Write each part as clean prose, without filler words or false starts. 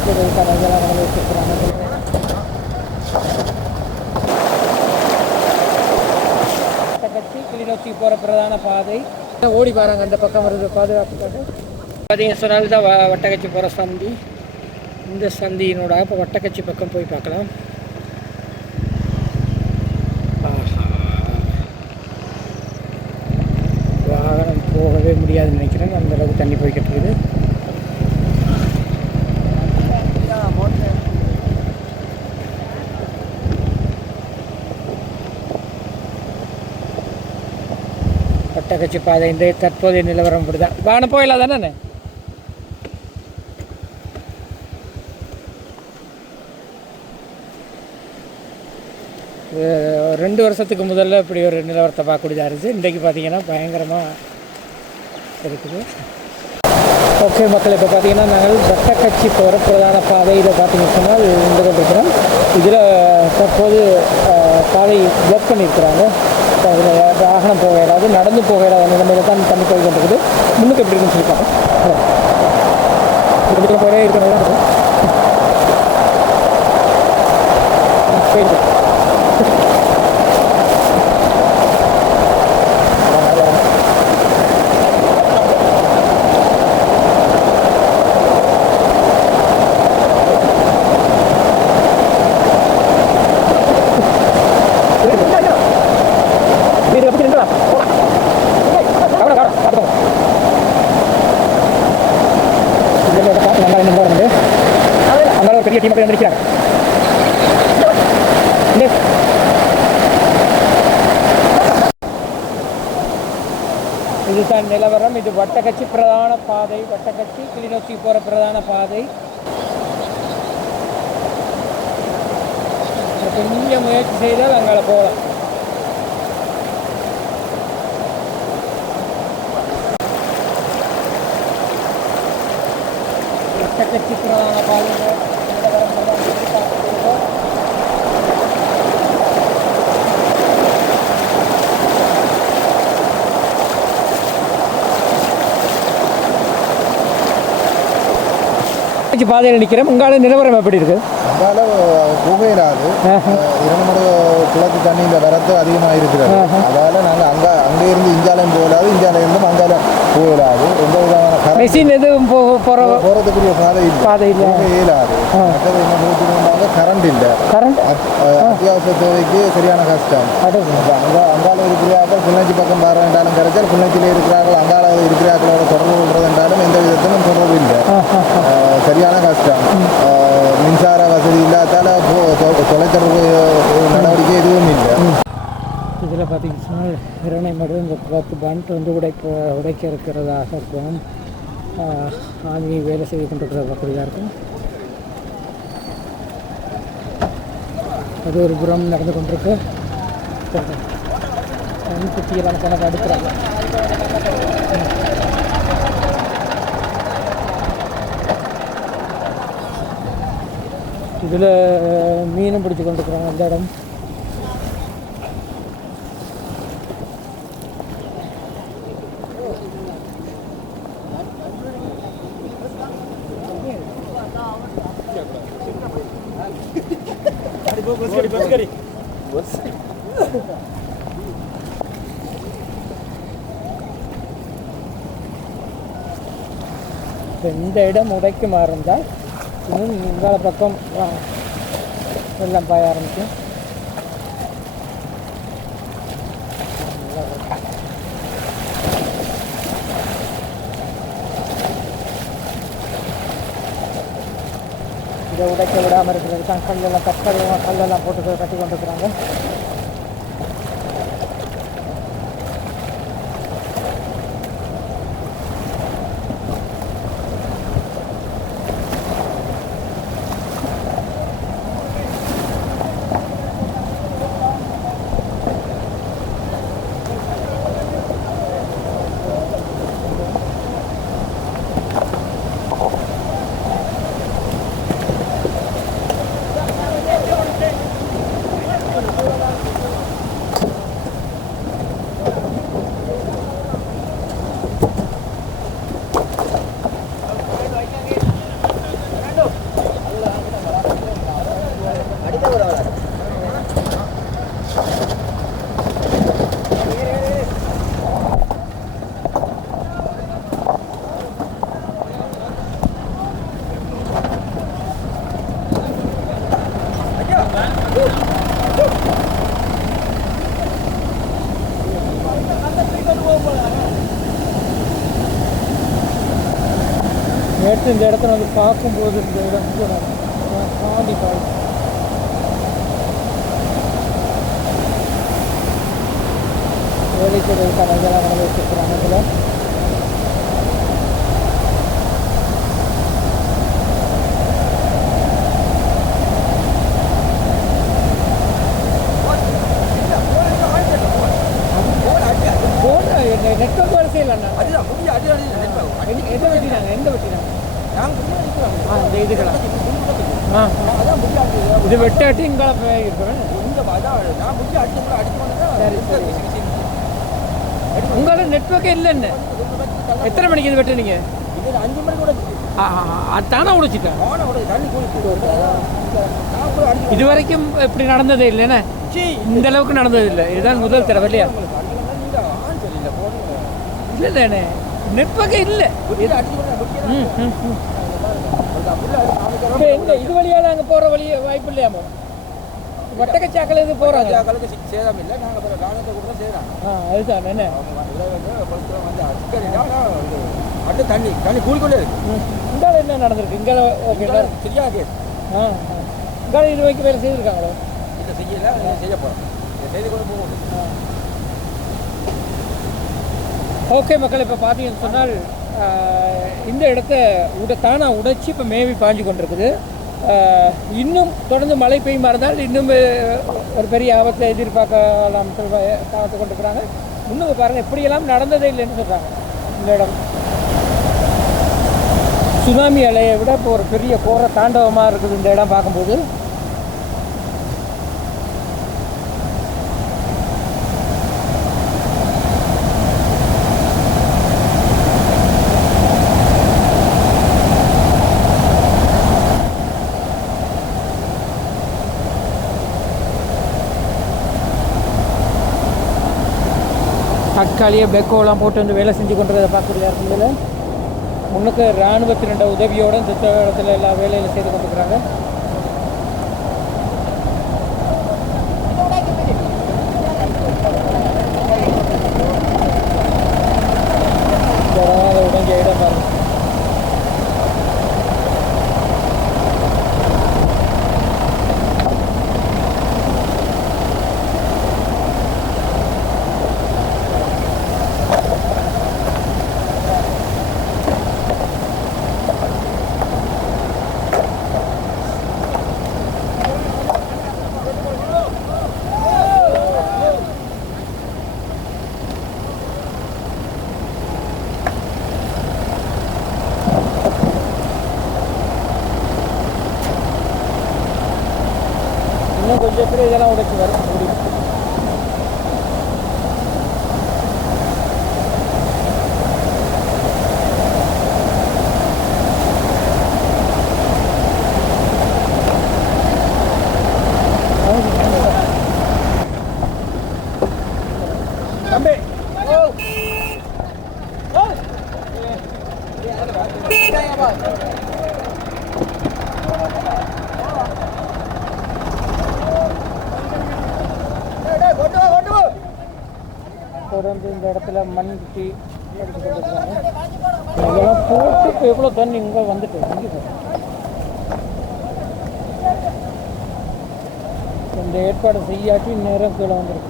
வைக்கிறதுக்கான இதெல்லாம் வந்து வச்சுருக்குறாங்க. வட்டக்கச்சி கிளிநொச்சி போகிற பிரதான பாதை ஓடி பாருங்க. அந்த பக்கம் வருது பாதுகாப்புக்காக. பார்த்தீங்கன்னு சொன்னாலும் தான் வட்டக்கச்சி போகிற சந்தி. இந்த சந்தியினோட இப்போ வட்டக்கச்சி பக்கம் போய் பார்க்கலாம். வாகனம் போகவே முடியாதுன்னு நினைக்கிறேன். அந்தளவுக்கு தண்ணி போய்கிட்டு இருக்குது. வட்டக்கச்சி பாதை இந்த தற்போதைய நிலவரம் இப்படிதான். வாகனம் போயிடலாம் தானே. ரெண்டு வருஷத்துக்கு முதல்ல இப்படி ஒரு நிலவரத்தை பார்க்கக்கூடியதாக இருந்துச்சு. இன்றைக்கு பார்த்தீங்கன்னா பயங்கரமாக இருக்குது. ஓகே மக்கள், இப்போ பார்த்தீங்கன்னா நாங்கள் வட்டக்கச்சி போகிற பிரதான பாதையில் பார்த்தீங்கன்னு சொன்னால் இருந்து கொண்டிருக்கிறோம். இதில் தற்போது பாதை பிளாக் பண்ணியிருக்கிறாங்க. அதில் வாகனம் போக இயலாது, நடந்து போக இயலாத நிலைமையில் தான் தண்ணி போய் கொண்டிருக்குது. முன்னுக்கு எப்படி இருக்குன்னு சொல்லி பார்ப்போம். போகிறே இருக்கிறது பெரிய டீம் வந்திருக்கிறாங்க. இதுதான் நிலவரம். இது வட்டக்கச்சி பிரதான பாதை. வட்டக்கச்சி கிளிநொச்சி போகிற பிரதான பாதை. கொஞ்சம் முயற்சி செய்தால் அங்கே போகலாம். வட்டக்கச்சி பிரதான பாதை பாதையில் நிற்கிறேன். உங்களால நிலவரம் எப்படி இருக்கு? அங்கால புகையிலாது 2 கிழக்கு தண்ணி இந்த வரத்து அதிகமாக இருக்கிறது. அதால் நாங்கள் அங்கே இருந்து இஞ்சாலையும் போகலாது, இஞ்சாலையிலிருந்து அங்கால போகலாது. எந்த விதமான மெஷின் எதுவும் போகிறதுக்குரிய பாதை இல்லை, இயலாது. மற்றது என்ன நூற்றி கரண்ட் இல்லை. அத்தியாவசிய தேவைக்கு சரியான கஷ்டம். அங்கால இருக்கிறார்கள் கிளிநொச்சி பக்கம் வர வேண்டாலும் கிடைச்சால் கிளிநொச்சியில் இருக்கிறார்கள் அங்கால இருக்கிறார்களோட தொடர்பு கொள்வது என்றாலும் எந்த விதத்திலும் தொடர்பு இல்லை. சரியான கஷ்டம். மின்சார வசதி இல்லாதால தொலைத்தொடர்பு நடவடிக்கை எதுவும் இல்லை. இதில் பார்த்தீங்கன்னா இரணை மட்டும் இந்த 10 பண்ட் வந்து உடைக்க இருக்கிறதாக இருக்கும். ஆமி வேலை செய்து கொண்டிருக்கிறது அப்படிதான் இருக்கும். அது ஒரு புறம் நடந்து கொண்டிருக்கு. குட்டியெல்லாம் கணக்கு அடுக்கிறாங்க. இதில் மீனும் பிடிச்சி கொண்டிருக்கிறாங்க. அந்த இடம் இந்த இடம் உடைக்குமா இருந்தால் இன்னும் இந்த பக்கம் எல்லாம் பாய ஆரம்பிக்கும். இதை உடைக்க விடாமல் இருக்கிறது தான் கல்லெல்லாம் கல்லெல்லாம் போட்டு கட்டி கொண்டு இருக்கிறாங்க. நேற்று இந்த இடத்துல வந்து பார்க்கும்போது இந்த இடம் கூட தாண்டி பாய் வேலைக்கு இதெல்லாம் நடந்து வச்சுருக்குறாங்க இதில். நெட்வொர்க் வேலை செய்யலாம் எந்த வெட்டினாங்க இந்த இதுக்கெல்லாம் இது வெட்டாட்டி இங்கே இருக்கிறேன் உங்களோட நெட்வொர்க்கே இல்லைன்னு எத்தனை மணிக்கு இது வெட்டுனீங்க 5 மணி கூட தானே உடைச்சிட்டேன் இது வரைக்கும் இப்படி நடந்ததே இல்லைண்ணே இந்த அளவுக்கு நடந்தது இல்லை இதுதான் முதல் தடவை இல்லையா இல்லை இல்லைண்ணே நெட்வொர்க்கே இல்லை இது வழியால் அங்கே போகிற வழி வாய்ப்பு இல்லையாமோ வட்டக்கச்சாக்கள் இது போகிறாங்க சேதம் இல்லை நாங்கள் காலத்தை கூட செய்கிறோம் அதுதான் என்ன அடுத்து தண்ணி தண்ணி கூடிக்கொண்டே இருக்கு இங்கே என்ன நடந்திருக்கு இங்கே ஓகே சரியா கேஸ் இங்கே இது வரைக்கும் வேலை செய்திருக்காங்களோ இல்லை செய்யலை செய்ய போகிறோம் செய்து கொண்டு போகணும் ஓகே மக்கள் இப்போ பார்த்தீங்கன்னு சொன்னால் இந்த இடத்த தானாக உடைச்சி இப்போ மேவி பாஞ்சு கொண்டிருக்குது இன்னும் தொடர்ந்து மழை பெய்யுமா இருந்தால் இன்னும் ஒரு பெரிய ஆபத்தை எதிர்பார்க்கலாம் பார்த்து கொண்டிருக்கிறாங்க இன்னும் பாருங்கள் இப்படியெல்லாம் நடந்ததே இல்லைன்னு சொல்கிறாங்க இந்த இடம் சுனாமி அலையை விட இப்போ ஒரு பெரிய கோர தாண்டவமாக இருக்குது இந்த இடம் பார்க்கும்போது தக்காளியை பெக்கோலாம் போட்டு வந்து வேலை செஞ்சு கொண்டு பார்க்கக்கூடிய இடத்துல முன்னுக்கு இராணுவத்தினோட உதவியோடு இந்த இடத்துல எல்லா வேலையில் செய்து கொண்டிருக்கிறாங்க உடங்கிய இடம் பாருங்க கொஞ்சம் பேர் இதெல்லாம் உடைச்சி வரும் முடியும் தம்பி தொடர்ந்து இந்த இடத்துல மண் குட்டி எடுத்து கொண்டிருக்காங்க இதெல்லாம் போட்டு இப்போ எவ்வளோ தண்ணி இங்கே வந்துட்டு இந்த ஏற்பாடு செய்யாட்டி நேரம் கீழே வந்துருக்கு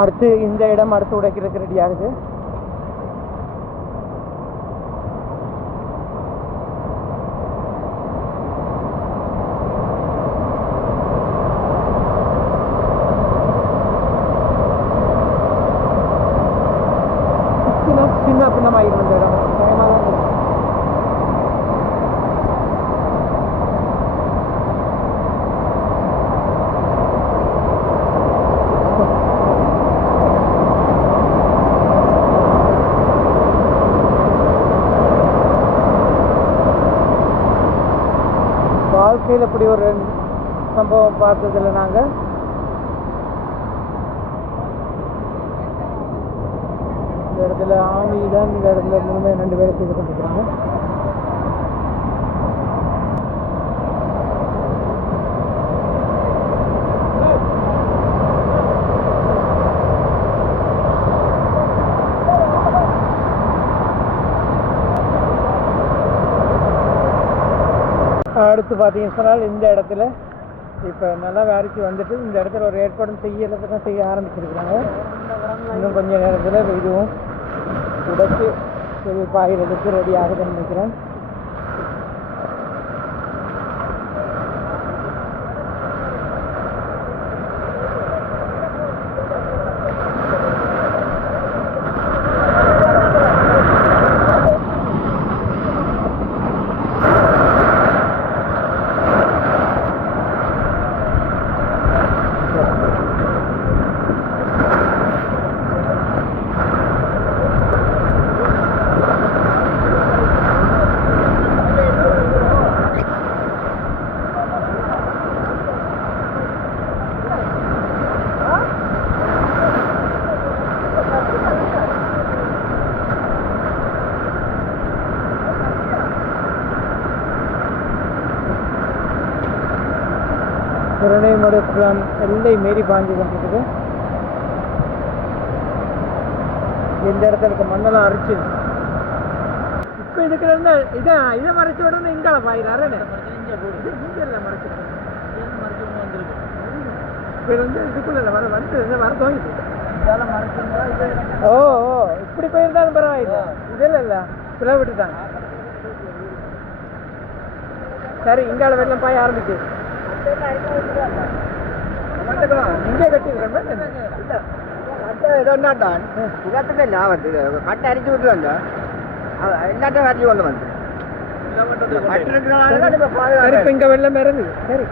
அடுத்து இந்த இடம் அடுத்து உடைக்கிறதுக்கு ரெடி ஆகுது சின்ன பின்னமாகிடும் இந்த இடம் பயமாக தான் இருக்கு வாழ்க்கையில் இப்படி ஒரு சம்பவம் பார்த்ததில்லை நாங்கள் இந்த இடத்துல ஆமி தான் இந்த இடத்துல முழுமையாக 2 பேரை செய்து கொண்டிருக்கிறாங்க அடுத்து பார்த்தீங்கன்னு சொன்னால் இந்த இடத்துல இப்போ நல்லா அரிசி வந்துட்டு இந்த இடத்துல ஒரு ஏற்பாடும் செய்ய ஆரம்பிச்சிருக்கிறாங்க. இன்னும் கொஞ்சம் நேரத்தில் இதுவும் உடைச்சு பாய்கிறதுக்கு ரெடி ஆகுதுன்னு நினைக்கிறேன். குரணை எல்லை மீறி பாஞ்சு கொண்டிருக்குது. இந்த இடத்துல இருக்க மண்ணெல்லாம் அரிச்சு இப்போ இதுக்குள்ள இதை மறைச்சு விடணும். இங்கால பாயிறாரு மறைச்சு இப்போ இதுக்குள்ள வர தோங்கிட்டு. ஓ இப்படி போயிருந்தாலும் பரவாயில்லை. இதில் இல்லை பிளவு விட்டுட்டாங்க. சரி இங்கால வெள்ளம் பாய ஆரம்பிச்சு இங்கே கட்டிருக்கேன். கட்டை அரிச்சு விட்டுருவாங்க எல்லாத்தையும் அரிச்சு கொண்டு வந்து இங்க வெள்ளம் இறங்குது. சரி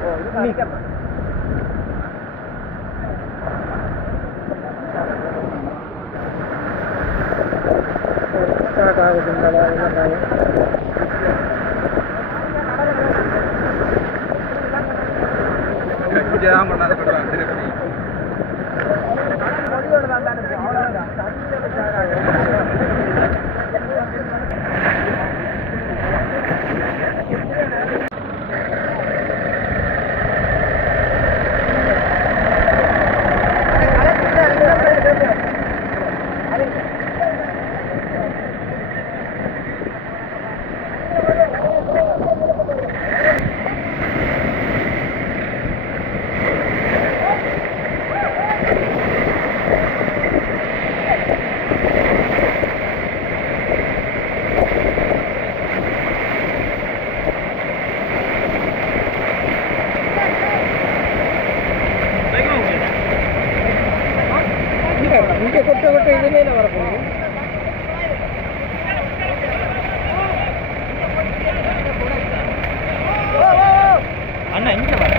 ஸ்டார்ட் ஆகுது. இங்கே கொட்ட இதுலேயே வரப்போகுது. அண்ணா இங்கே வர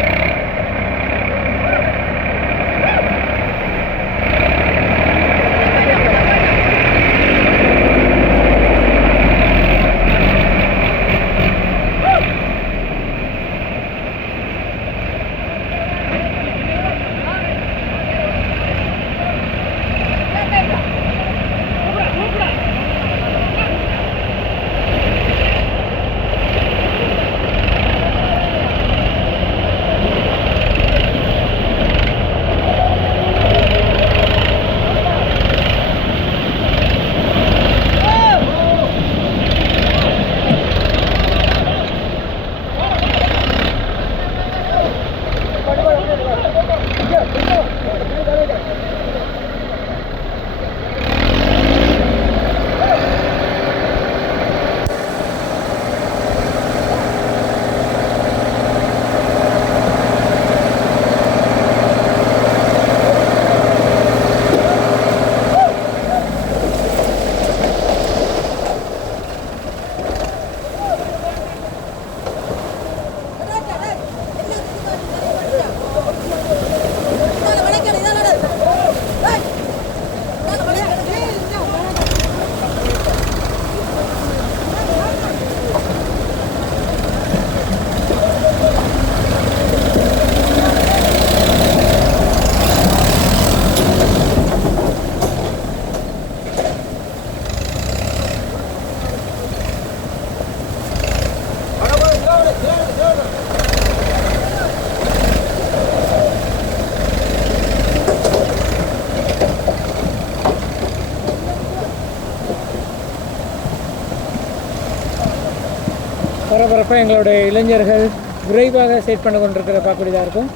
பரபரப்பாக எங்களுடைய இளைஞர்கள் விரைவாக செட் பண்ண கொண்டிருக்கிற பார்க்கக்கூடியதாக இருக்கும்.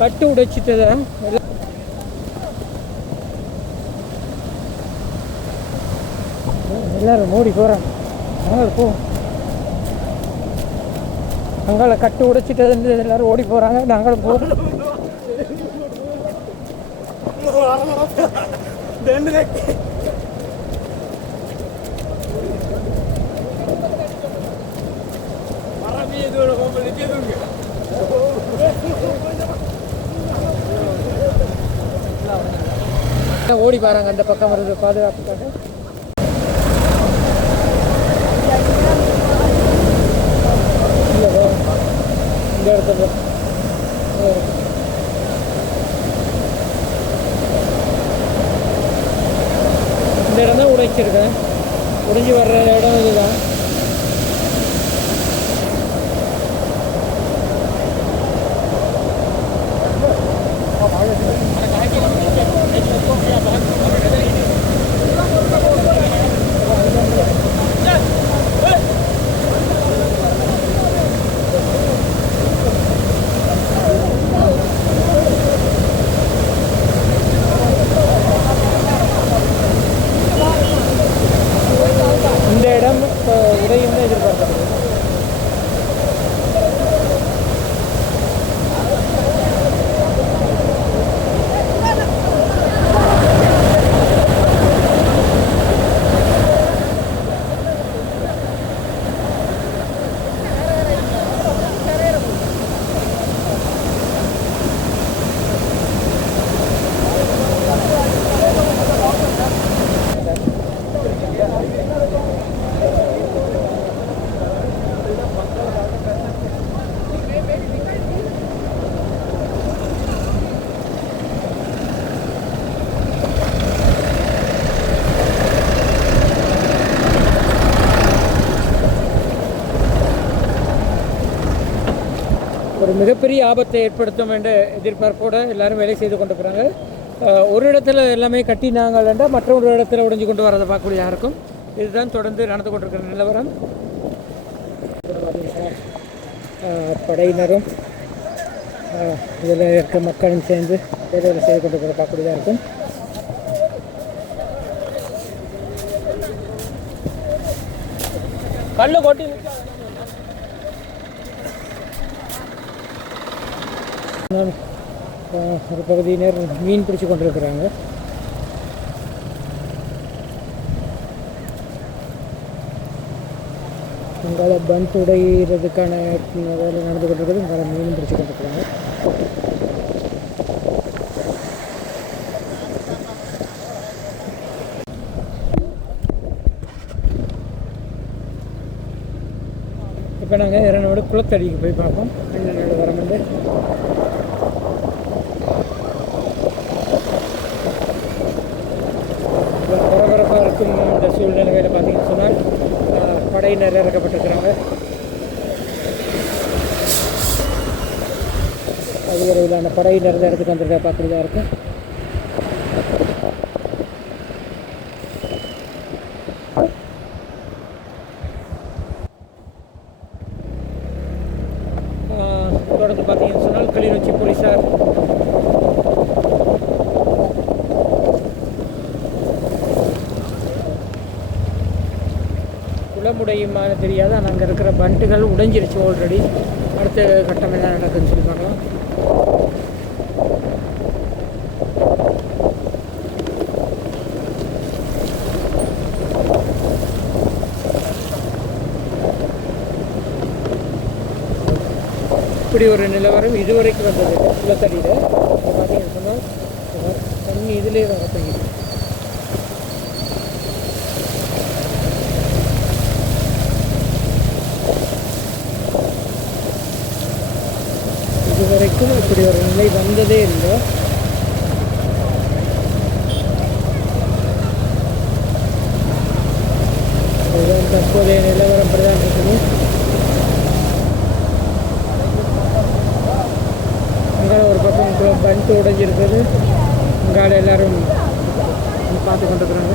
கட்டு உடைச்சிட்டத எல்லாரும் ஓடி போகிறாங்க. அங்கே போ, அங்கால கட்டு உடைச்சிட்டது எல்லாரும் ஓடி போகிறாங்க. நாங்களும் போகிறோம். ஓடி பாருங்க, அந்த பக்கம் வருது பாதுகாப்புக்காக. இந்த இடத்துல இந்த இடம் தான் உடைச்சிருக்கேன். உடைஞ்சி வர்ற இடம் இதுதான். இந்த இடம் இப்போ உடையும் தான் எதிர்பார்க்கப்படுது. ஒரு மிகப்பெரிய ஆபத்தை ஏற்படுத்தும் என்ற எதிர்பார்ப்போடு எல்லாரும் வேலை செய்து கொண்டு போகிறாங்க. ஒரு இடத்துல எல்லாமே கட்டினாங்கள்டா மற்றொரு இடத்துல உடைஞ்சு கொண்டு வரதை பார்க்கக்கூடியதாக இருக்கும். இதுதான் தொடர்ந்து நடந்து கொண்டிருக்கிற நிலவரம். படையினரும் இதில் இருக்க மக்களும் சேர்ந்து வேலை செய்து கொண்டு போகிற பார்க்கக்கூடியதாக இருக்கும். கல்லு கொட்டி ஒரு பகுதியினர் மீன் பிடிச்சி கொண்டிருக்கிறாங்க. அங்கால பண்ட் உடைகிறதுக்கான வேலை நடந்து கொண்டிருக்கிறது. அங்கால மீன் பிடிச்சி கொண்டிருக்கிறாங்க. இப்போ நாங்கள் இரநோட குளத்தடிக்கு போய் பார்ப்போம். என்னோட வரம் வந்து பரபரப்பாக இருக்கும் இந்த சூழ்நிலையில் பார்த்தீங்கன்னு சொன்னால் படையினர் இறக்கப்பட்டிருக்கிறாங்க. அதிக அளவிலான படையினர் இந்த இடத்துக்கு வந்துருக்க பார்க்குறதா இருக்கும். தொடர்ந்து பார்த்தீங்கன்னு சொன்னால் கிளிநொச்சி போலீஸார் குளமுடையுமான தெரியாது. ஆனால் அங்கே இருக்கிற பண்டுகள் உடைஞ்சிருச்சு ஆல்ரெடி. அடுத்த கட்டம் என்ன நடக்குதுன்னு சொல்லி பார்க்கலாம். இப்படி ஒரு நிலவரம் இதுவரைக்கும் வந்தது குளத்தடியில். பார்த்தீங்கன்னு சொன்னால் தண்ணி இதிலே வர தங்கிது. இதுவரைக்கும் இப்படி ஒரு நிலை வந்ததே இல்லை. இதுதான் தற்போதைய நிலவரம் பிரதான் இருக்குது. அங்கே ஒரு பக்கம் பண்டு உடைஞ்சிருக்குது. அங்கால எல்லோரும் பார்த்து கொண்டிருக்கிறாங்க.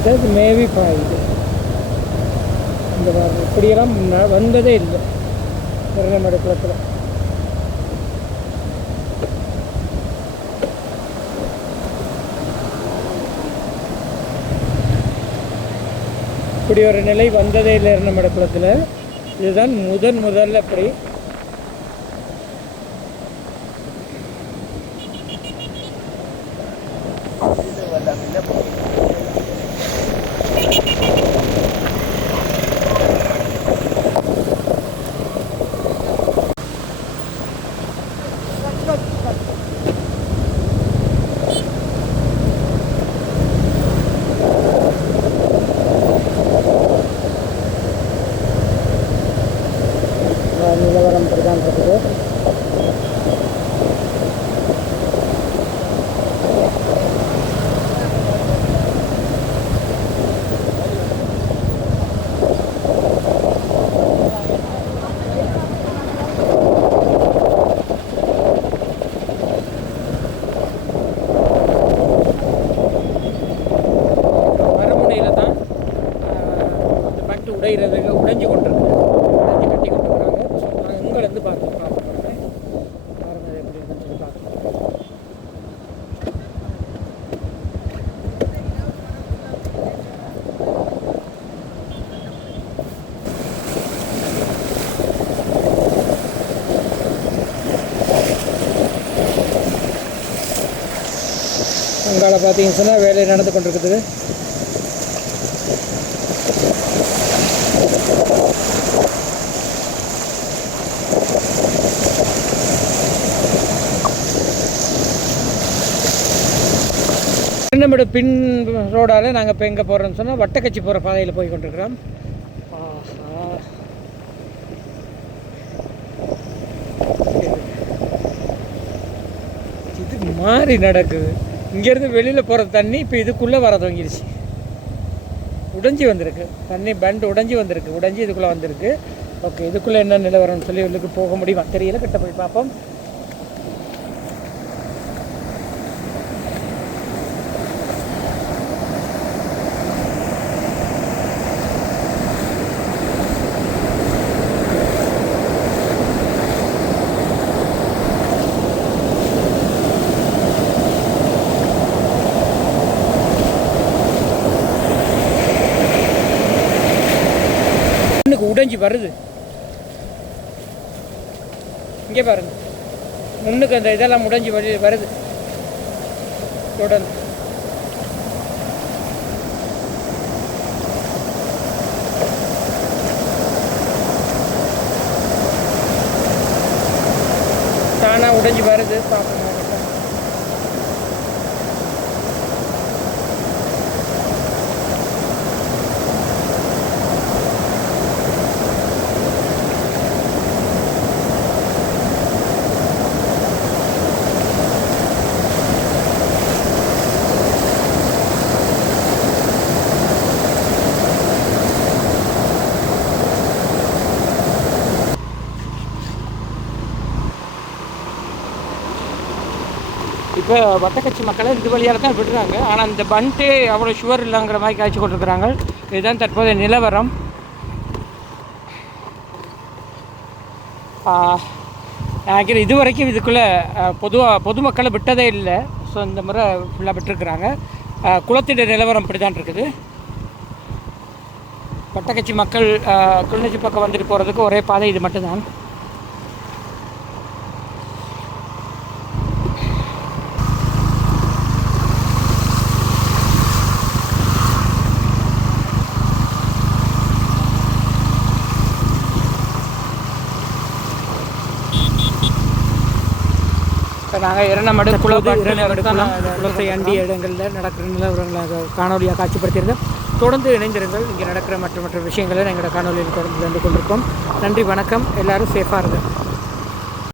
இதாவது மேவி பாயுது. இந்த இப்படியெல்லாம் வந்ததே இல்லை இரணைமடை குளத்தில். இப்படி ஒரு நிலை வந்ததே இல்லை இரணைமடை குளத்தில். இதுதான் முதல்ல அப்படி. நிலவரம் பிரதான் இருக்குது. மறுமுனையில் தான் இந்த பட்டு உடைஞ்சு கொண்டிருக்கு. கட்டி கொண்டிருக்கிறாங்க. நான் இங்கேருந்து பார்க்க போகிறேன். பாருங்க அது எப்படி இருக்குன்னு சொல்லி பார்க்கலாம். அங்கால பார்த்தீங்கன்னு சொன்னால் வேலை நடந்து கொண்டிருக்குது. நம்மளோட பின் ரோடால் நாங்கள் இப்போ எங்கே போகிறோம்னு சொன்னால் வட்டக்கச்சி போகிற பாதையில் போய் கொண்டிருக்கிறோம். இது மாறி நடக்குது. இங்கேருந்து வெளியில் போகிற தண்ணி இப்போ இதுக்குள்ளே வர தொடங்கிடுச்சு. உடைஞ்சி வந்திருக்கு தண்ணி, பண்டு உடைஞ்சி வந்திருக்கு. உடைஞ்சி இதுக்குள்ளே வந்திருக்கு. ஓகே, இதுக்குள்ளே என்ன நிலவரம்னு சொல்லி உள்ளுக்கு போக முடியுமா தெரியல. கிட்ட போய் பார்ப்போம். உடைஞ்சி வருது. இங்கே பாருங்க, முன்னுக்கு அந்த இதெல்லாம் உடைஞ்சி வருது தொடர்ந்து. தானாக உடைஞ்சி வருது. பார்ப்போம். இப்போ வட்டக்கச்சி மக்களை இது வழியாக தான் விடுறாங்க. ஆனால் இந்த பண்ட்டு அவ்வளோ ஷுவர் இல்லைங்கிற மாதிரி காய்ச்சி கொண்டிருக்கிறாங்க. இதுதான் தற்போதைய நிலவரம். நினைக்கிறேன் இது வரைக்கும் இதுக்குள்ளே பொதுமக்களை விட்டதே இல்லை. ஸோ இந்த முறை ஃபுல்லாக விட்டுருக்குறாங்க. குளத்திட நிலவரம் இப்படி தான் இருக்குது. வட்டக்கச்சி மக்கள் கிளிநொச்சி பக்கம் வந்துட்டு போகிறதுக்கு ஒரே பாதை இது மட்டும்தான். இப்போ நாங்கள் இரண்டமடு குளத்தை அண்டி இடங்களில் நடக்கிற நிலவரங்களை காணொலியாக காட்சிப்படுத்தியிருந்தோம். தொடர்ந்து இணைந்திருங்கள். இங்கே நடக்கிற மற்ற விஷயங்களை எங்களோட காணொலியில் தொடர்ந்து கொண்டிருக்கோம். நன்றி, வணக்கம். எல்லோரும் சேஃபாக இருங்க.